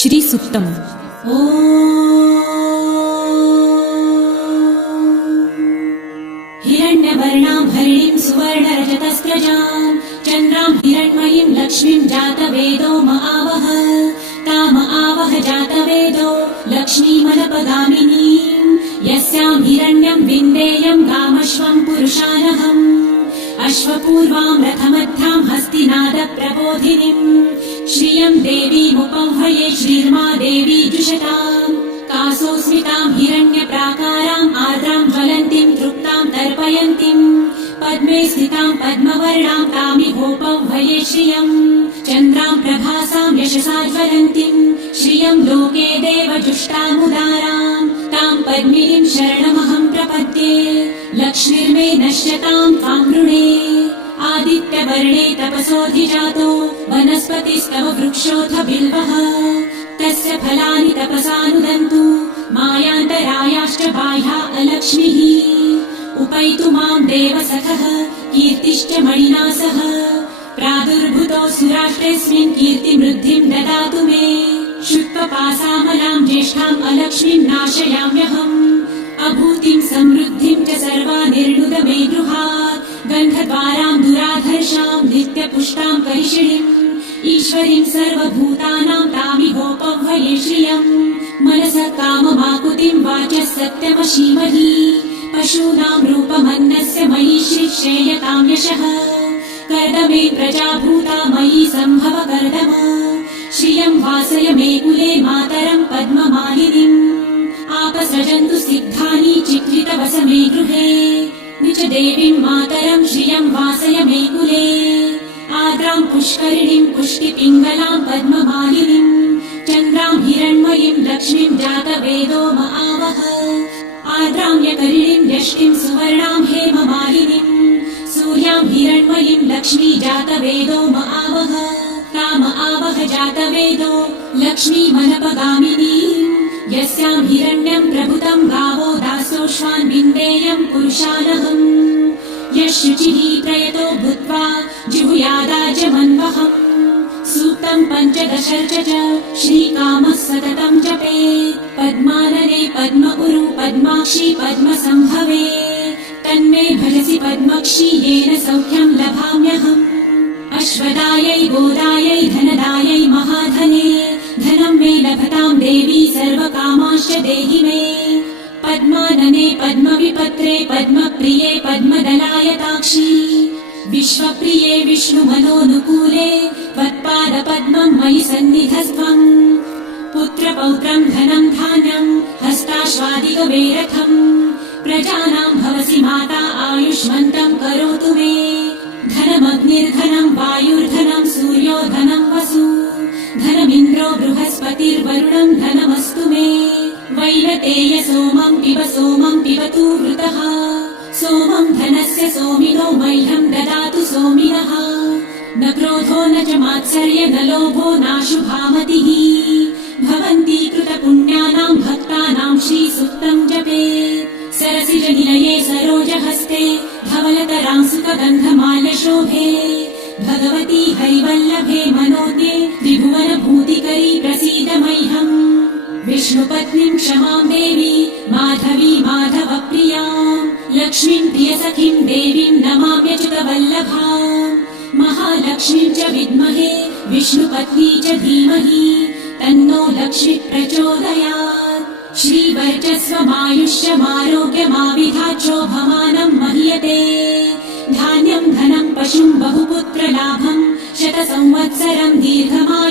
श्रीसूक्तम्। हिरण्यवर्णां हरिणीं सुवर्णरजतस्रजां चन्द्रां हिरण्मयीं लक्ष्मीं जातवेदो महावह ताम आवह जातवेदो लक्ष्मीमनपगामिनीं यस्यां हिरण्यं विन्देयं गामश्वं पुरुषानहम् अश्वपूर्वां रथमध्यां हस्तिनादप्रबोधिनीं श्रियं देवीमुपह्वये श्रीर्मा देवी जुषताम् कासोऽस्मितां हिरण्यप्राकाराम् आर्द्रां ज्वलन्तीं तृप्तां तर्पयन्तीं पद्मे स्थितां पद्मवर्णां तामिहोपह्वये श्रियम् चन्द्रां प्रभासां यशसा ज्वलन्तीं श्रियं लोके देवजुष्टामुदारां तां पद्मिनीं शरणमहं प्रपद्ये लक्ष्मीर्मे नश्यतां त्वां वृणे आदित्यवर्णे तपसोऽधिजातो वनस्पतिस्तव वृक्षोऽथ बिल्वः तस्य फलानि तपसानुदन्तु मायान्तरायाश्च बाह्या अलक्ष्मीः उपैतु मां देवसखः कीर्तिश्च मणिना सह प्रादुर्भूतो सुराष्ट्रेऽस्मिन् कीर्तिमृद्धिं ददातु मे शुत्वपासामलां ज्येष्ठाम् अलक्ष्मीं नाशयाम्यहम् अभूतिं समृद्धिं च सर्वा निर्णुद मे गृहात् गन्धद्वारां दुराधर्षां नित्यपुष्टां करिषिणीम् ईश्वरीं सर्वभूतानां तामिहोपह्वये श्रियम् मनसः काममाकुतिं वाचः सत्यमशीमहि पशूनां रूपमन्नस्य मयि श्रीश्रेयतां यशः कर्दमे प्रजाभूता मयि सम्भव कर्दम श्रियं वासय मे कुले मातरं पद्ममालिनीम् आपसृजन्तु सिद्धानि चित्रितवस मे गृहे निच देवीं मातरं श्रियं वासय मे कुले आद्रां पुष्करिणीं पुष्टिपिङ्गलां पद्ममालिनीं चन्द्रां हिरण्मयीं लक्ष्मीं जातवेदो महावह आद्रां यकरिणीं यष्टिं सुवर्णां हेममालिनीं सूर्यां हिरण्मयीं लक्ष्मी जातवेदो महावह ताम आवह जातवेदो लक्ष्मीमनपगामिनीं यस्यां हिरण्यं प्रभुतं गावो दासोऽश्वान् विन्देयं पुरुषानहम् यशुचिः प्रयतो भूत्वा जिहुयादाजमन्वहम् सूक्तं पञ्चदशर्च च श्रीकामः सततं जपेत् पद्मानने पद्म उरु पद्माक्षी पद्मसम्भवे तन्मे भजसि पद्मक्षी येन सौख्यं लभाम्यहम् अश्वदायै गोदायै धनदायै महाधने धनं मे लभतां देवी सर्वकामाश्च देहि मे पद्मानने पद्मविपत्रे पद्मप्रिये पद्मदलायताक्षी विश्वप्रिये विष्णुमनोनुकूले त्वत्पादपद्मं मयि सन्निधस्त्वम् पुत्रपौत्रं धनं धान्यं हस्ताश्वादिकवेरथम् प्रजानां भवसि माता आयुष्मन्तं करोतु मे धनमग्निर्धनं वायुर्धनं सूर्यो धनं वसु धनमिन्द्रो बृहस्पतिर्वरुणं धनमस्तु मे वैनतेय सोमं पिबतु वृतः सोमं धनस्य सोमिनो मह्यं ददातु सोमिनः न क्रोधो न च मात्सर्य न लोभो नाशुभामतिः भवन्ति कृतपुण्यानां भक्तानां श्रीसूक्तं जपेत् सरसिजनिलये सरोजहस्ते धवलतरां सुखगन्धमाल्यशोभे भगवती हरिवल्लभे मनोज्ञे त्रिभुवनभूतिकरी प्रसीद मह्यम् विष्णुपत्नीं क्षमां देवी माधवी माधवप्रियां लक्ष्मीं प्रियसखीं देवीं नमाम्यच्युतवल्लभाम् महालक्ष्मीं च विद्महे विष्णुपत्नी च धीमहि तन्नो लक्ष्मी प्रचोदयात् श्रीवर्चस्वमायुष्यमारोग्यमाविधाच्छोभमानं मह्यते धान्यं धनं पशुं बहुपुत्रलाभं शतसंवत्सरं दीर्घमायुः